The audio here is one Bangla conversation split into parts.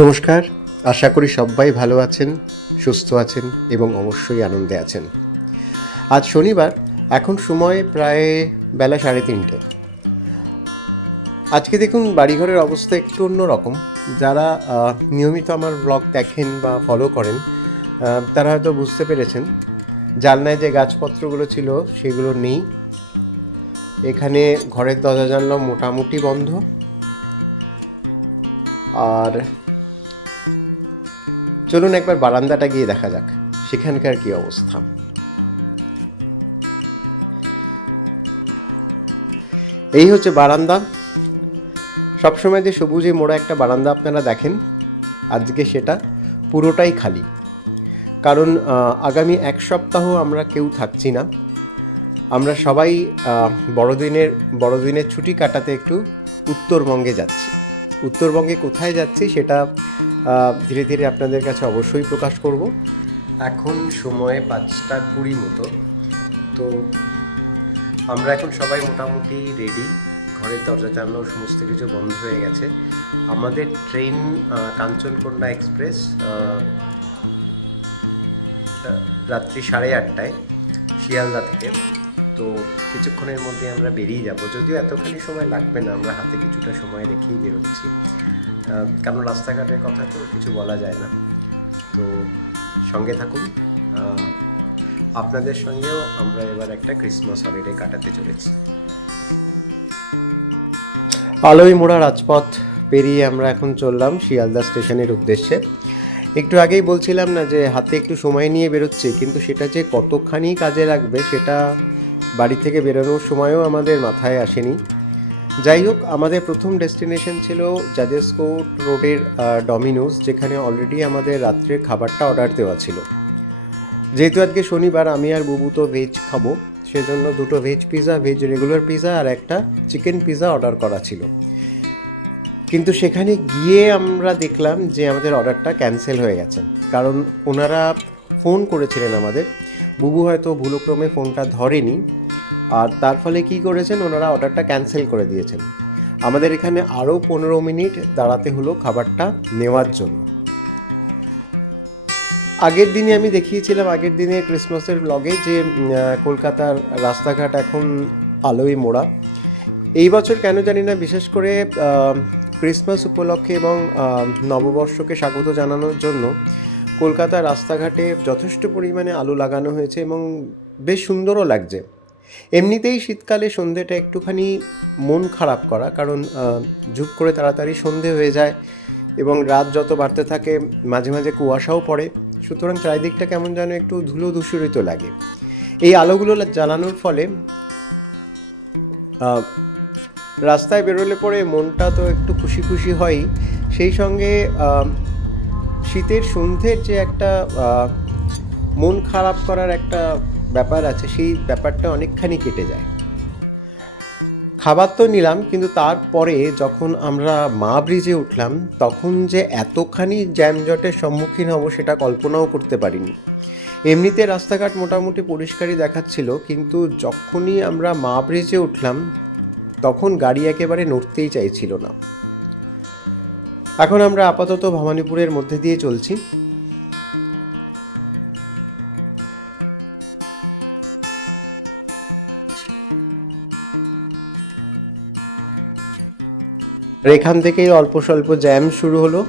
নমস্কার, আশা করি সবাই ভালো আছেন, সুস্থ আছেন এবং অবশ্যই আনন্দে আছেন। আজ শনিবার, এখন সময় প্রায় বেলা 3:30। আজকে দেখুন বাড়িঘরের অবস্থা একটু অন্যরকম। যারা নিয়মিত আমার ব্লগ দেখেন বা ফলো করেন, তারা হয়তো বুঝতে পেরেছেন জানলায় যে গাছপত্রগুলো ছিল সেগুলো নেই। এখানে ঘরের দরজা জানলা মোটামুটি বন্ধ। আর চলুন একবার বারান্দাটা গিয়ে দেখা যাক সেখানকার কি অবস্থা। এই হচ্ছে বারান্দা। সবসময় যে সবুজে মোড়া একটা বারান্দা আপনারা দেখেন, আজকে সেটা পুরোটাই খালি। কারণ আগামী এক সপ্তাহ আমরা কেউ থাকছি না। আমরা সবাই বড়দিনের ছুটি কাটাতে একটু উত্তরবঙ্গে যাচ্ছি। উত্তরবঙ্গে কোথায় যাচ্ছি সেটা ধীরে ধীরে আপনাদের কাছে অবশ্যই প্রকাশ করব। এখন সময় 5:20 মতো। তো আমরা এখন সবাই মোটামুটি রেডি। ঘরের দরজা জানলাও সমস্ত কিছু বন্ধ হয়ে গেছে। আমাদের ট্রেন কাঞ্চনকন্যা এক্সপ্রেস রাত্রি 8:30টায় শিয়ালদা থেকে। তো কিছুক্ষণের মধ্যে আমরা বেরিয়ে যাব। যদিও এতখানি সময় লাগবে না, আমরা হাতে কিছুটা সময় রেখেই বেরোচ্ছি, কারণ রাস্তাঘাটের কথা তো কিছু বলা যায় না। তো সঙ্গে থাকুন। আপনাদের সঙ্গেও আমরা এবার একটা ক্রিসমাস হলিডে কাটাতে চলেছি। আলোয় মোড়া রাজপথ পেরিয়ে আমরা এখন চললাম শিয়ালদা স্টেশনের উদ্দেশ্যে। একটু আগেই বলছিলাম না যে হাতে একটু সময় নিয়ে বেরোচ্ছি, কিন্তু সেটা যে কতখানি কাজে লাগবে সেটা বাড়ি থেকে বেরোনোর সময়ও আমাদের মাথায় আসেনি। যাই হোক, আমাদের প্রথম ডেস্টিনেশন ছিল জাজেস কোর্ট রোডের ডমিনোস, যেখানে অলরেডি আমাদের রাত্রের খাবারটা অর্ডার দেওয়া ছিল। যেহেতু আজকে শনিবার, আমি আর বুবু তো ভেজ খাবো, সেজন্য 2টো veg pizza, veg regular pizza আর একটা চিকেন পিৎজা অর্ডার করা ছিল। কিন্তু সেখানে গিয়ে আমরা দেখলাম যে আমাদের অর্ডারটা ক্যান্সেল হয়ে গেছে। কারণ ওনারা ফোন করেছিলেন আমাদের, বুবু হয়তো ভুলক্রমে ফোনটা ধরেনি, আর তার ফলে কি করেছেন, ওনারা অর্ডারটা ক্যান্সেল করে দিয়েছেন। আমাদের এখানে আরও 15 মিনিট দাঁড়াতে হলো খাবারটা নেওয়ার জন্য। আগের দিনে আমি দেখিয়েছিলাম, আগের দিনে ক্রিসমাসের ব্লগে, যে কলকাতার রাস্তাঘাট এখন আলোয় মোড়া। এই বছর কেন জানি না, বিশেষ করে ক্রিসমাস উপলক্ষে এবং নববর্ষকে স্বাগত জানানোর জন্য কলকাতার রাস্তাঘাটে যথেষ্ট পরিমাণে আলো লাগানো হয়েছে এবং বেশ সুন্দরও লাগছে। এমনিতেই শীতকালে সন্ধেটা একটুখানি মন খারাপ করা, কারণ ঝুপ করে তাড়াতাড়ি সন্ধে হয়ে যায় এবং রাত যত বাড়তে থাকে মাঝে মাঝে কুয়াশাও পড়ে। সুতরাং চারিদিকটা কেমন যেন একটু ধুলো ধূসরিত লাগে। এই আলোগুলো জ্বালানোর ফলে রাস্তায় বেরোলে পরে মনটা তো একটু খুশি খুশি হয়ই, সেই সঙ্গে শীতের সন্ধ্যের যে একটা মন খারাপ করার একটা ব্যাপার আছে, সেই ব্যাপারটা অনেকখানি কেটে যায়। খাবার তো নিলাম, কিন্তু তারপরে যখন আমরা মা ব্রিজে উঠলাম তখন যে এতখানি জ্যামজটের সম্মুখীন হব সেটা কল্পনাও করতে পারিনি। এমনিতে রাস্তাঘাট মোটামুটি পরিষ্কারই দেখাচ্ছিল, কিন্তু যখনই আমরা মা ব্রিজে উঠলাম তখন গাড়ি একেবারে নড়তেই চাইছিল না। এখন আমরা আপাতত ভবানীপুরের মধ্যে দিয়ে চলছি। আর এখান থেকেই অল্প স্বল্প জ্যাম শুরু হলো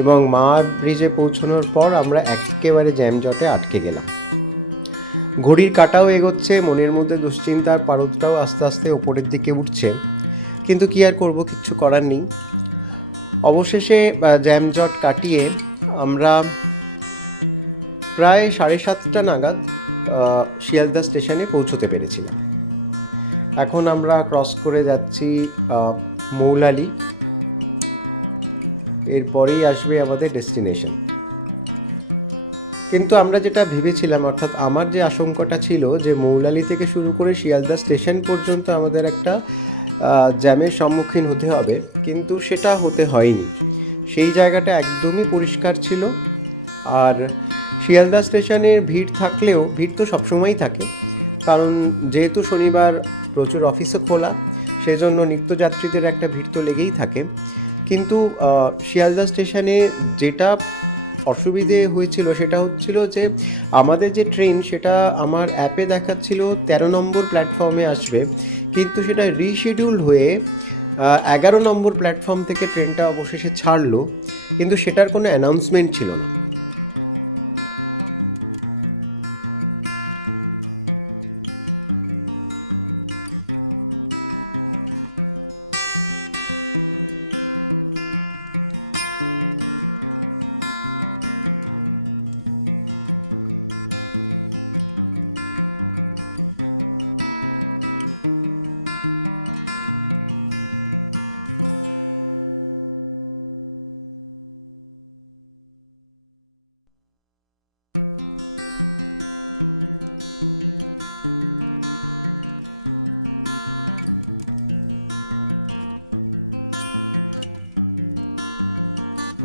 এবং মা ব্রিজে পৌঁছানোর পর আমরা একেবারে জ্যামজটে আটকে গেলাম। ঘড়ির কাঁটাও এগোচ্ছে, মনের মধ্যে দুশ্চিন্তার পারদটাও আস্তে আস্তে ওপরের দিকে উঠছে, কিন্তু কি আর করব, কিচ্ছু করার নেই। অবশেষে জ্যামজট কাটিয়ে আমরা প্রায় 7:30 নাগাদ শিয়ালদা স্টেশনে পৌঁছতে পেরেছিলাম। এখন আমরা ক্রস করে যাচ্ছি মৌলালি। এরপরেই আসবে আমাদের ডেস্টিনেশন। কিন্তু আমরা যেটা ভেবেছিলাম, অর্থাৎ আমার যে আশঙ্কাটা ছিল, যে মৌলালি থেকে শুরু করে শিয়ালদা স্টেশন পর্যন্ত আমাদের একটা জ্যামের সম্মুখীন হতে হবে, কিন্তু সেটা হতে হয়নি। সেই জায়গাটা একদমই পরিষ্কার ছিল। আর শিয়ালদা স্টেশনের ভিড় থাকলেও, ভিড় তো সবসময়ই থাকে, কারণ যেহেতু শনিবার প্রচুর অফিসও খোলা, সেজন্য নিত্যযাত্রীদের একটা ভিড় তো লেগেই থাকে। কিন্তু শিয়ালদা স্টেশনে যেটা অসুবিধে হয়েছিল সেটা হচ্ছিল যে আমাদের যে ট্রেন সেটা আমার অ্যাপে দেখাচ্ছিল 13 নম্বর প্ল্যাটফর্মে আসবে, কিন্তু সেটা রিশিডিউল হয়ে 11 নম্বর প্ল্যাটফর্ম থেকে ট্রেনটা অবশেষে ছাড়লো, কিন্তু সেটার কোনো অ্যানাউন্সমেন্ট ছিল না।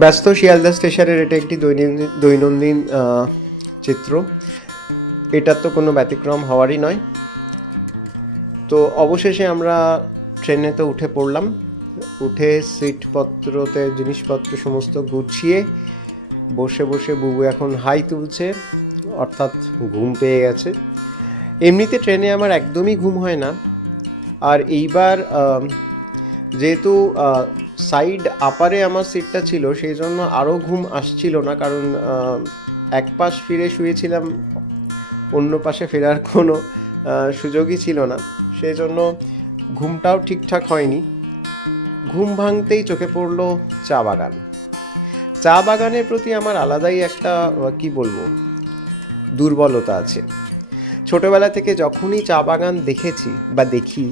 ব্যস্ত শিয়ালদা স্টেশনের এটা একটি দৈনন্দিন চিত্র, এটা তো কোনো ব্যতিক্রম হওয়ারই নয়। তো অবশেষে আমরা ট্রেনে তো উঠে পড়লাম, উঠে সিটপত্রতে জিনিসপত্র সমস্ত গুছিয়ে বসে বসে বুবু এখন হাই তুলছে, অর্থাৎ ঘুম পেয়ে গেছে। এমনিতে ট্রেনে আমার একদমই ঘুম হয় না, আর এইবার যেহেতু সাইড আপারে আমার সিটটা ছিল সেই জন্য আরও ঘুম আসছিল না, কারণ এক পাশ ফিরে শুয়েছিলাম, অন্য পাশে ফেরার কোনো সুযোগই ছিল না, সেই জন্য ঘুমটাও ঠিকঠাক হয়নি। ঘুম ভাঙতেই চোখে পড়লো চা বাগান। চা বাগানের প্রতি আমার আলাদাই একটা কি বলবো দুর্বলতা আছে। ছোটবেলা থেকে যখনই চা বাগান দেখেছি বা দেখি,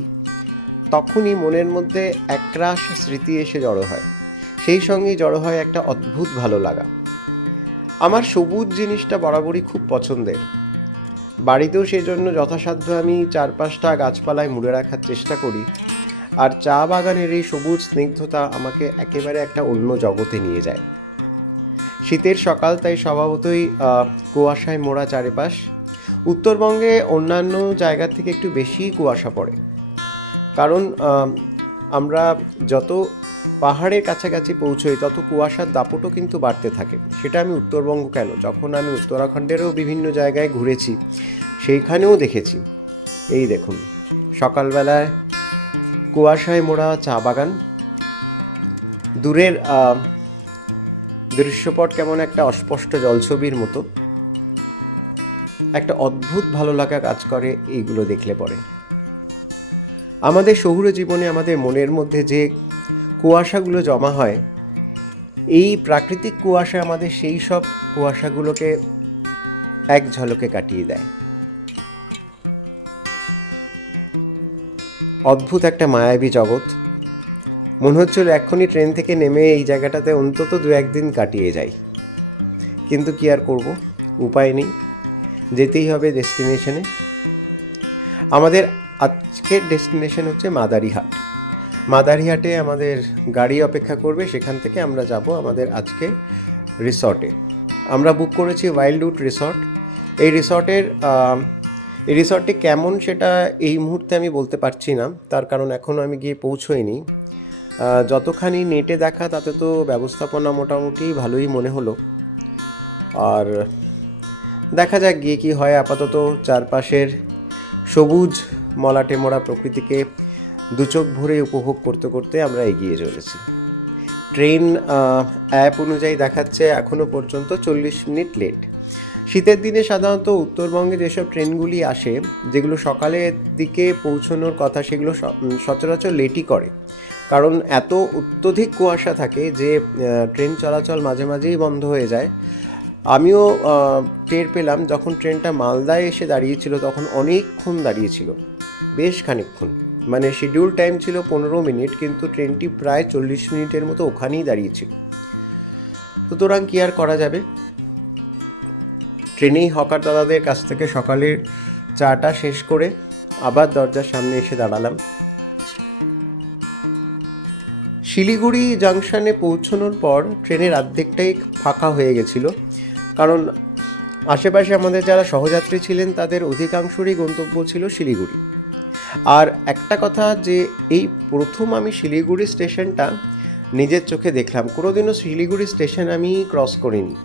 তখনই মনের মধ্যে একরাশ স্মৃতি এসে জড়ো হয়, সেই সঙ্গেই জড়ো হয় একটা অদ্ভুত ভালো লাগা। আমার সবুজ জিনিসটা বরাবরই খুব পছন্দের, বাড়িতেও সেই জন্য যথাসাধ্য আমি 4-5টা গাছপালায় মুড়ে রাখার চেষ্টা করি, আর চা বাগানের এই সবুজ স্নিগ্ধতা আমাকে একেবারে একটা অন্য জগতে নিয়ে যায়। শীতের সকাল, তাই স্বভাবতই কুয়াশায় মোড়া চারিপাশ। উত্তরবঙ্গে অন্যান্য জায়গার থেকে একটু বেশি কুয়াশা পড়ে, কারণ আমরা যত পাহাড়ের কাছাকাছি পৌঁছই তত কুয়াশার দাপটও কিন্তু বাড়তে থাকে। সেটা আমি উত্তরবঙ্গ কেন, যখন আমি উত্তরাখণ্ডেরও বিভিন্ন জায়গায় ঘুরেছি সেইখানেও দেখেছি। এই দেখুন, সকালবেলায় কুয়াশায় মোড়া চা বাগান, দূরের দৃশ্যপট কেমন একটা অস্পষ্ট জলছবির মতো, একটা অদ্ভুত ভালো লাগা কাজ করে এইগুলো দেখলে পরে। আমাদের শহুরে জীবনে আমাদের মনের মধ্যে যে কুয়াশাগুলো জমা হয়, এই প্রাকৃতিক কুয়াশা আমাদের সেই সব কুয়াশাগুলোকে এক ঝলকে কাটিয়ে দেয়। অদ্ভুত একটা মায়াবী জগৎ। মনে হচ্ছিল এক্ষুনি ট্রেন থেকে নেমে এই জায়গাটাতে অন্তত 2-1 দিন কাটিয়ে যাই, কিন্তু কি আর করব, উপায় নেই, যেতেই হবে ডেস্টিনেশনে। আমাদের আজকের ডেস্টিনেশন হচ্ছে মাদারিহাট। মাদারিহাটে আমাদের গাড়ি অপেক্ষা করবে, সেখান থেকে আমরা যাব আমাদের আজকে রিসর্টে। আমরা বুক করেছি ওয়াইল্ডউড রিসর্ট। এই রিসর্টটি কেমন সেটা এই মুহূর্তে আমি বলতে পারছি না, তার কারণ এখনও আমি গিয়ে পৌঁছোইনি। যতখানি নেটে দেখা তাতে তো ব্যবস্থাপনা মোটামুটি ভালোই মনে হলো, আর দেখা যাক গিয়ে কি হয়। আপাতত চারপাশের সবুজ মলাটে মোড়া প্রকৃতিকে দুচোখ ভরে উপভোগ করতে করতে আমরা এগিয়ে চলেছি। ট্রেন অ্যাপ অনুযায়ী দেখাচ্ছে এখনও পর্যন্ত 40 মিনিট লেট। শীতের দিনে সাধারণত উত্তরবঙ্গে যেসব ট্রেনগুলি আসে, যেগুলো সকালের দিকে পৌঁছানোর কথা, সেগুলো সচরাচর লেটই করে, কারণ এত অত্যধিক কুয়াশা থাকে যে ট্রেন চলাচল মাঝে মাঝেই বন্ধ হয়ে যায়। আমিও টের পেলাম যখন ট্রেনটা মালদায় এসে দাঁড়িয়েছিল, তখন অনেকক্ষণ দাঁড়িয়েছিল, বেশ খানিকক্ষণ, মানে শিডিউল টাইম ছিল 15 মিনিট, কিন্তু ট্রেনটি প্রায় 40 মিনিটের মতো ওখানেই দাঁড়িয়েছিল। সুতরাং কি আর করা যাবে, ট্রেনেই হকার দাদাদের কাছ থেকে সকালের চাটা শেষ করে আবার দরজার সামনে এসে দাঁড়ালাম। শিলিগুড়ি জাংশনে পৌঁছানোর পর ট্রেনের অর্ধেকটাই ফাঁকা হয়ে গেছিল, কারণ আশেপাশে আমাদের যারা সহযাত্রী ছিলেন তাদের অধিকাংশরই গন্তব্য ছিল শিলিগুড়ি। আর একটা কথা, যে এই প্রথম আমি শিলিগুড়ি স্টেশনটা নিজের চোখে দেখলাম। কোনোদিনও শিলিগুড়ি স্টেশন আমি ক্রস করিনি।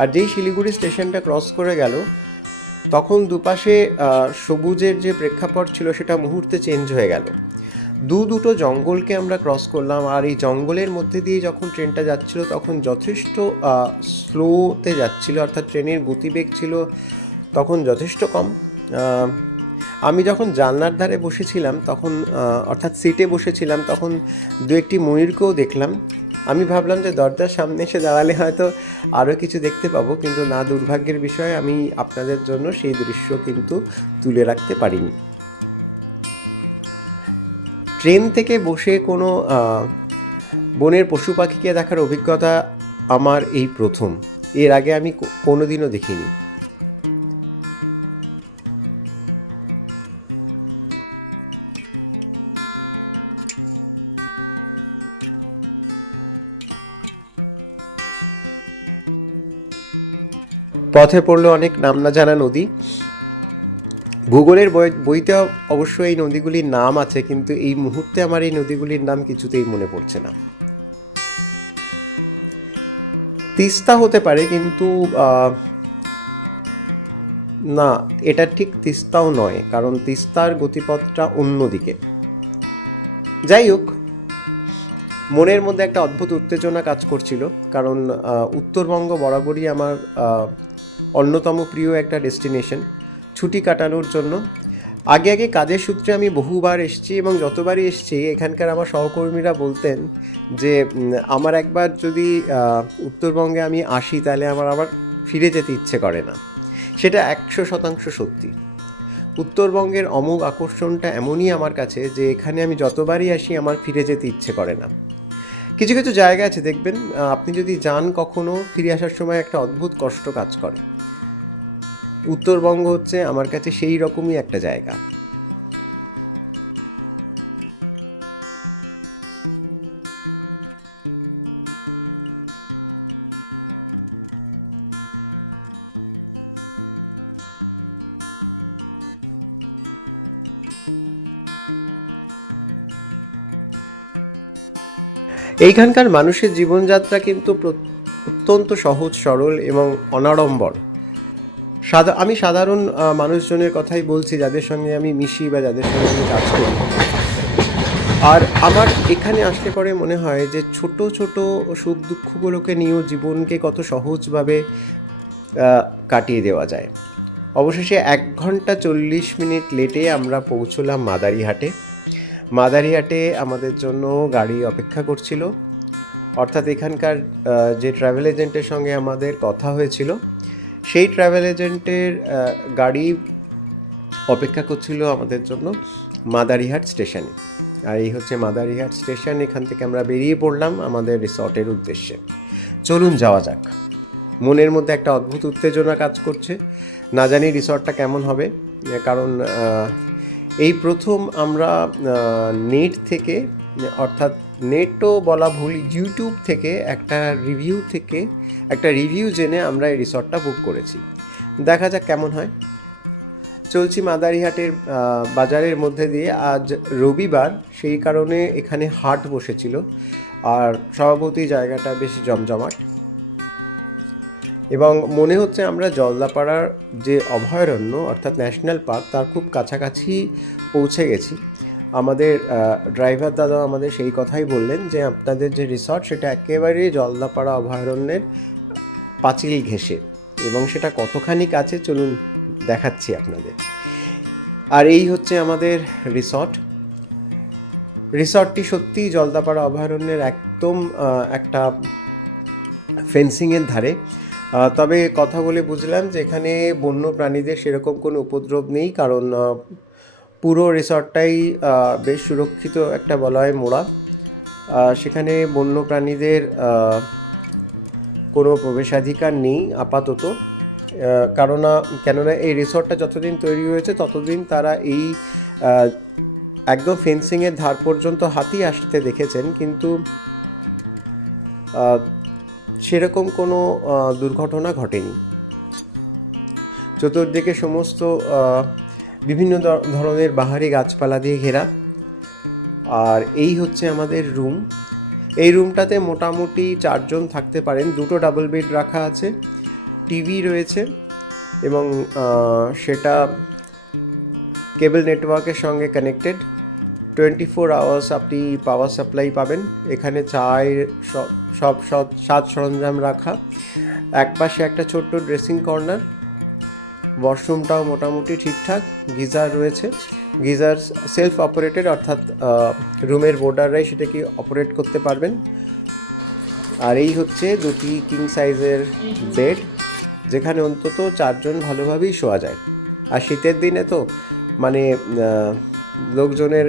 আর যেই শিলিগুড়ি স্টেশনটা ক্রস করে গেল, তখন দুপাশে সবুজের যে প্রেক্ষাপট ছিল সেটা মুহূর্তে চেঞ্জ হয়ে গেল। দুটো জঙ্গলকে আমরা ক্রস করলাম, আর এই জঙ্গলের মধ্যে দিয়ে যখন ট্রেনটা যাচ্ছিল তখন যথেষ্ট স্লোতে যাচ্ছিল, অর্থাৎ ট্রেনের গতিবেগ ছিল তখন যথেষ্ট কম। আমি যখন জানলার ধারে বসেছিলাম তখন, অর্থাৎ সিটে বসেছিলাম, তখন দু একটি ময়ূরকেও দেখলাম। আমি ভাবলাম যে দরজার সামনে এসে দাঁড়ালে হয়তো আরও কিছু দেখতে পাবো, কিন্তু না, দুর্ভাগ্যের বিষয় আমি আপনাদের জন্য সেই দৃশ্য কিন্তু তুলে রাখতে পারিনি। ট্রেন থেকে বসে কোনো বনের পশু পাখিকে দেখার অভিজ্ঞতা আমার এই প্রথম। এর আগে আমি কোনোদিনও দেখিনি। পথে পড়লো অনেক নাম না জানা নদী। ভূগোলের বইতে অবশ্য এই নদীগুলির নাম আছে, কিন্তু এই মুহূর্তে আমার এই নদীগুলির নাম কিছুতেই মনে পড়ছে না। তিস্তা হতে পারে, কিন্তু না, এটা ঠিক তিস্তাও নয়, কারণ তিস্তার গতিপথটা অন্যদিকে। যাই হোক, মনের মধ্যে একটা অদ্ভুত উত্তেজনা কাজ করছিল, কারণ উত্তরবঙ্গ বরাবরই আমার অন্যতম প্রিয় একটা ডেস্টিনেশন ছুটি কাটানোর জন্য। আগে কাজের সূত্রে আমি বহুবার এসেছি, এবং যতবারই এসেছি এখানকার আমার সহকর্মীরা বলতেন যে আমার একবার যদি উত্তরবঙ্গে আমি আসি তাহলে আমার আবার ফিরে যেতে ইচ্ছে করে না। সেটা 100% সত্যি। উত্তরবঙ্গের অমোঘ আকর্ষণটা এমনই আমার কাছে যে এখানে আমি যতবারই আসি আমার ফিরে যেতে ইচ্ছে করে না। কিছু কিছু জায়গা আছে, দেখবেন আপনি যদি যান কখনো, ফিরে আসার সময় একটা অদ্ভুত কষ্ট কাজ করে। উত্তরবঙ্গ হচ্ছে আমার কাছে সেই রকমই একটা জায়গা। এইখানকার মানুষের জীবনযাত্রা কিন্তু অত্যন্ত সহজ সরল এবং অনাড়ম্বর। আমি সাধারণ মানুষজনের কথাই বলছি, যাদের সঙ্গে আমি মিশি বা যাদের সঙ্গে আমি কাজ করি। আর আমার এখানে আসলে পরে মনে হয় যে ছোট ছোট সুখ দুঃখগুলোকে নিয়েও জীবনকে কত সহজভাবে কাটিয়ে দেওয়া যায়। অবশেষে 1 ঘন্টা 40 মিনিট লেটে আমরা পৌঁছলাম মাদারিহাটে। মাদারিহাটে আমাদের জন্য গাড়ি অপেক্ষা করছিল, অর্থাৎ এখানকার যে ট্রাভেল এজেন্টের সঙ্গে আমাদের কথা হয়েছিল সেই ট্রাভেল এজেন্টের গাড়ি অপেক্ষা করছিল আমাদের জন্য মাদারিহাট স্টেশনে। আর এই হচ্ছে মাদারিহাট স্টেশন। এখান থেকে আমরা বেরিয়ে পড়লাম আমাদের রিসর্টের উদ্দেশ্যে। চলুন যাওয়া যাক। মনের মধ্যে একটা অদ্ভুত উত্তেজনা কাজ করছে, না জানি রিসর্টটা কেমন হবে, কারণ এই প্রথম আমরা নেট থেকে, অর্থাৎ নেটও বলা ভুল, ইউটিউব থেকে একটা রিভিউ জেনে আমরা এই রিসর্টটা বুক করেছি। দেখা যাক কেমন হয়। চলছি মাদারিহাটের বাজারের মধ্যে দিয়ে। আজ রবিবার, সেই কারণে এখানে হাট বসেছিল, আর স্বভাবতই জায়গাটা বেশ জমজমাট। এবং মনে হচ্ছে আমরা জলদাপাড়ার যে অভয়ারণ্য অর্থাৎ ন্যাশনাল পার্ক তার খুব কাছাকাছি পৌঁছে গেছি। আমাদের ড্রাইভার দাদা আমাদের সেই কথাই বললেন যে আপনাদের যে রিসর্ট সেটা একেবারে জলদাপাড়া অভয়ারণ্যের পাঁচিল ঘেঁষে, এবং সেটা কতখানি কাছে চলুন দেখাচ্ছি আপনাদের। আর এই হচ্ছে আমাদের রিসর্টটি সত্যিই জলদাপাড়া অভয়ারণ্যের একদম একটা ফেন্সিংয়ের ধারে। তবে কথা বলে বুঝলাম যে এখানে বন্য প্রাণীদের সেরকম কোনো উপদ্রব নেই, কারণ পুরো রিসর্টটাই বেশ সুরক্ষিত একটা বলয়ে মোড়া। সেখানে বন্য প্রাণীদের কোনো প্রবেশাধিকার নেই আপাতত, কেননা এই রিসর্টটা যতদিন তৈরি হয়েছে ততদিন তারা এই একদম ফেন্সিংয়ের ধার পর্যন্ত হাতি আসতে দেখেছেন, কিন্তু সেরকম কোনো দুর্ঘটনা ঘটেনি। চতুর্দিকে সমস্ত বিভিন্ন ধরনের বাহারি গাছপালা দিয়ে ঘেরা। আর এই হচ্ছে আমাদের রুম। এই রুমটাতে মোটামুটি 4 জন থাকতে পারেন। 2টো ডাবল বেড রাখা আছে, টিভি রয়েছে এবং সেটা কেবল নেটওয়ার্কের সঙ্গে কানেক্টেড। 24 আওয়ার্স আপনি পাওয়ার সাপ্লাই পাবেন। এখানে চায়ের সব সাজ সরঞ্জাম রাখা, একপাশে একটা ছোট্ট ড্রেসিং কর্নার, ওয়াশরুমটাও মোটামুটি ঠিকঠাক, গিজার রয়েছে। গিজার সেলফ অপারেটেড, অর্থাৎ রুমের বোর্ডাররাই সেটাকে অপারেট করতে পারবেন। আর এই হচ্ছে 2টি কিং সাইজের বেড, যেখানে অন্তত 4 জন ভালোভাবেই শোয়া যায়। আর শীতের দিনে তো মানে লোকজনের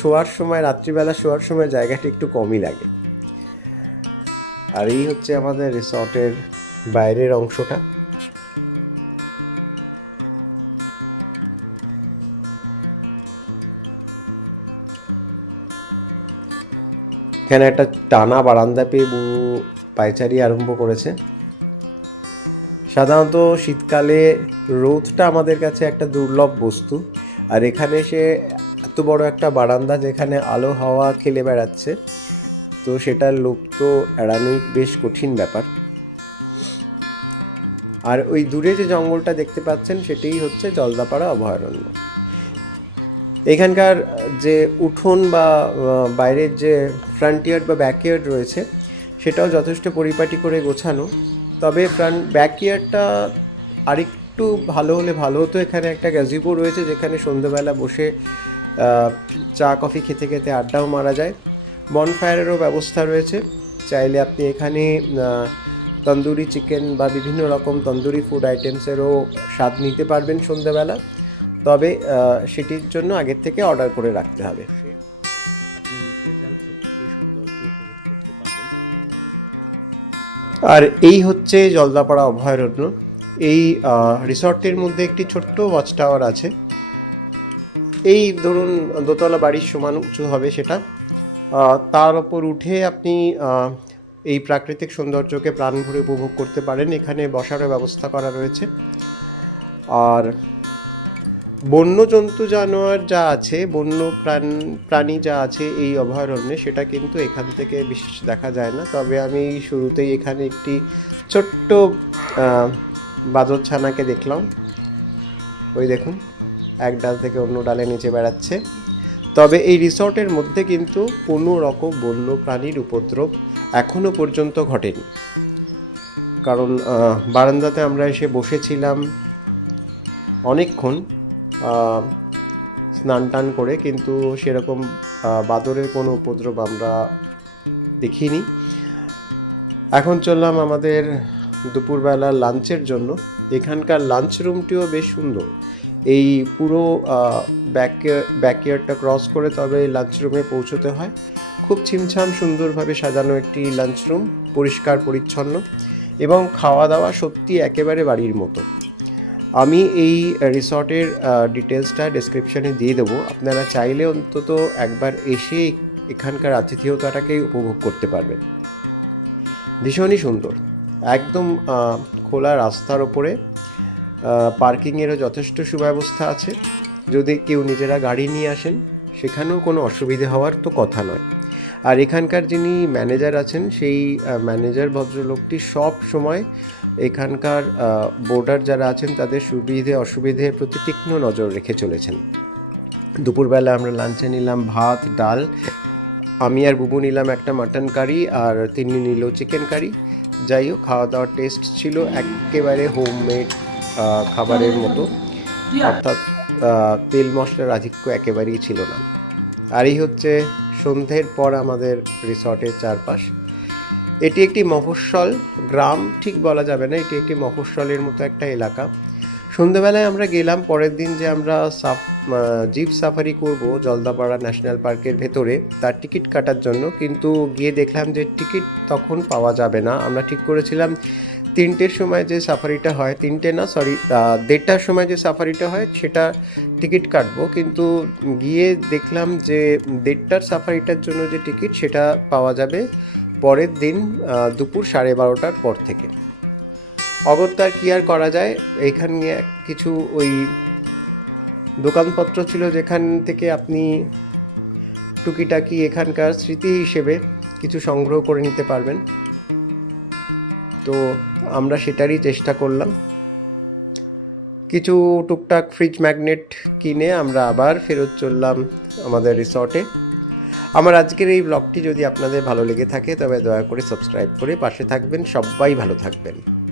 শোয়ার সময়, রাত্রিবেলা শোয়ার সময় জায়গাটা একটু কমই লাগে। আর এই হচ্ছে আমাদের রিসর্টের বাইরের অংশটা। এখানে একটা টানা বারান্দা পেয়ে বহু পায়চারি আরম্ভ করেছে। সাধারণত শীতকালে রোদটা আমাদের কাছে একটা দুর্লভ বস্তু, আর এখানে সে এত বড় একটা বারান্দা যেখানে আলো হাওয়া খেলে বেড়াচ্ছে, তো সেটার লোভ তো এড়ানোই বেশ কঠিন ব্যাপার। আর ওই দূরে যে জঙ্গলটা দেখতে পাচ্ছেন সেটাই হচ্ছে জলদাপাড়া অভয়ারণ্য। এখানকার যে উঠোন বা বাইরের যে ফ্রন্টিয়ার্ড বা ব্যাকইয়ার্ড রয়েছে সেটাও যথেষ্ট পরিপাটি করে গোছানো। তবে ব্যাকইয়ার্ডটা আরেকটু ভালো হলে ভালো হতো। এখানে একটা গ্যাজিবো রয়েছে যেখানে সন্ধ্যেবেলা বসে চা কফি খেতে খেতে আড্ডাও মারা যায়। বনফায়ারেরও ব্যবস্থা রয়েছে, চাইলে আপনি এখানে তন্দুরি চিকেন বা বিভিন্ন রকম তন্দুরি ফুড আইটেমসেরও স্বাদ নিতে পারবেন সন্ধ্যেবেলা। তবে সেটির জন্য আগের থেকে অর্ডার করে রাখতে হবে। আর এই হচ্ছে জলদাপাড়া অভয়ারণ্য। এই রিসর্টের মধ্যে একটি ছোট্ট ওয়াচ টাওয়ার আছে, এই ধরুন দোতলা বাড়ির সমান উঁচু হবে সেটা। তার ওপর উঠে আপনি এই প্রাকৃতিক সৌন্দর্যকে প্রাণ ভরে উপভোগ করতে পারেন। এখানে বসারও ব্যবস্থা করা রয়েছে। আর বন্য জন্তু জানোয়ার যা আছে, বন্য প্রাণী যা আছে এই অভয়ারণ্যে, সেটা কিন্তু এখান থেকে বিশেষ দেখা যায় না। তবে আমি শুরুতেই এখানে একটি ছোট্ট বাদরছানাকে দেখলাম, ওই দেখুন এক ডাল থেকে অন্য ডালে নিচে বেড়াচ্ছে। তবে এই রিসর্টের মধ্যে কিন্তু কোনো রকম বন্য প্রাণীর উপদ্রব এখনও পর্যন্ত ঘটেনি। কারণ বারান্দাতে আমরা এসে বসেছিলাম অনেকক্ষণ স্নান টান করে, কিন্তু সেরকম বাদরের কোনো উপদ্রব আমরা দেখিনি। এখন চললাম আমাদের দুপুরবেলা লাঞ্চের জন্য। এখানকার লাঞ্চ রুমটিও বেশ সুন্দর। এই পুরো ব্যাকইয়ার্ডটা ক্রস করে তবে লাঞ্চ রুমে পৌঁছতে হয়। খুব ছিমছাম সুন্দরভাবে সাজানো একটি লাঞ্চ রুম, পরিষ্কার পরিচ্ছন্ন, এবং খাওয়া দাওয়া সত্যি একেবারে বাড়ির মতো। আমি এই রিসর্টের ডিটেলসটা ডেসক্রিপশানে দিয়ে দেবো, আপনারা চাইলে অন্তত একবার এসে এখানকার আতিথেয়তাটাকেই উপভোগ করতে পারবেন। ভীষণই সুন্দর, একদম খোলা রাস্তার ওপরে। পার্কিংয়েরও যথেষ্ট সুব্যবস্থা আছে। যদি কেউ নিজেরা গাড়ি নিয়ে আসেন সেখানেও কোনো অসুবিধে হওয়ার তো কথা নয়। আর এখানকার যিনি ম্যানেজার আছেন, সেই ম্যানেজার ভদ্রলোকটি সব সময় এখানকার বোর্ডার যারা আছেন তাদের সুবিধে অসুবিধের প্রতি তীক্ষ্ণ নজর রেখে চলেছেন। দুপুরবেলা আমরা লাঞ্চে নিলাম ভাত ডাল, আমি আর বুবু নিলাম একটা মাটন কারি, আর তিনি নিল চিকেন কারি। যাই হোক, খাওয়া দাওয়ার টেস্ট ছিল একেবারে হোমমেড খাবারের মতো, অর্থাৎ তেল মশলার আধিক্য একেবারেই ছিল না। আর এই হচ্ছে সন্ধ্যের পর আমাদের রিসর্টের চারপাশ। এটি একটি মফস্বল গ্রাম ঠিক বলা যাবে না, এটি একটি মফস্বলের মতো একটা এলাকা। সন্ধ্যেবেলায় আমরা গেলাম, পরের দিন যে আমরা জিপ সাফারি করব জলদাপাড়া ন্যাশনাল পার্কের ভেতরে, তার টিকিট কাটার জন্য, কিন্তু গিয়ে দেখলাম যে টিকিট তখন পাওয়া যাবে না। আমরা ঠিক করেছিলাম 3টের সময় যে সাফারিটা হয়, 3টে না সরি 1:30টার সময় যে সাফারিটা হয় সেটা টিকিট কাটবো, কিন্তু গিয়ে দেখলাম যে 1:30টার সাফারিটার জন্য যে টিকিট সেটা পাওয়া যাবে পরের দিন দুপুর 12:30টার পর থেকে। অগত্যার কি আর করা যায়, এইখানে কিছু ওই দোকানপত্র ছিল যেখান থেকে আপনি টুকিটাকি এখানকার স্মৃতি হিসেবে কিছু সংগ্রহ করে নিতে পারবেন। তো আমরা সেটারই চেষ্টা করলাম। কিছু টুকটাক ফ্রিজ ম্যাগনেট কিনে আমরা আবার ফেরত চললাম আমাদের রিসর্টে। আমার আজকের এই ব্লগটি যদি আপনাদের ভালো লেগে থাকে তবে দয়া করে সাবস্ক্রাইব করে পাশে থাকবেন। সবাই ভালো থাকবেন।